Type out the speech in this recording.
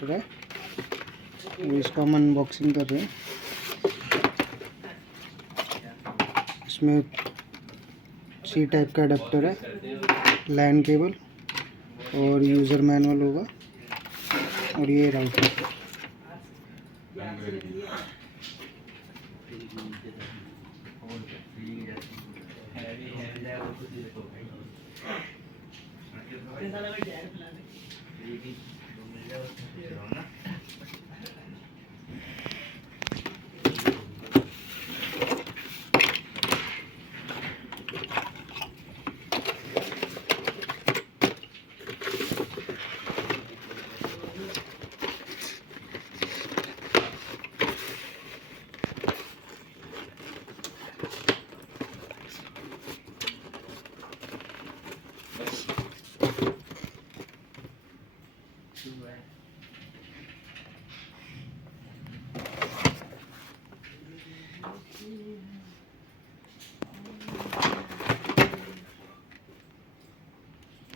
Adapter है, वो इसका हम अनबॉक्सिंग कर रहे हैं। इसमें सी टाइप का अडेप्टर है, लैन केबल और यूज़र मैनुअल होगा और ये राउटर।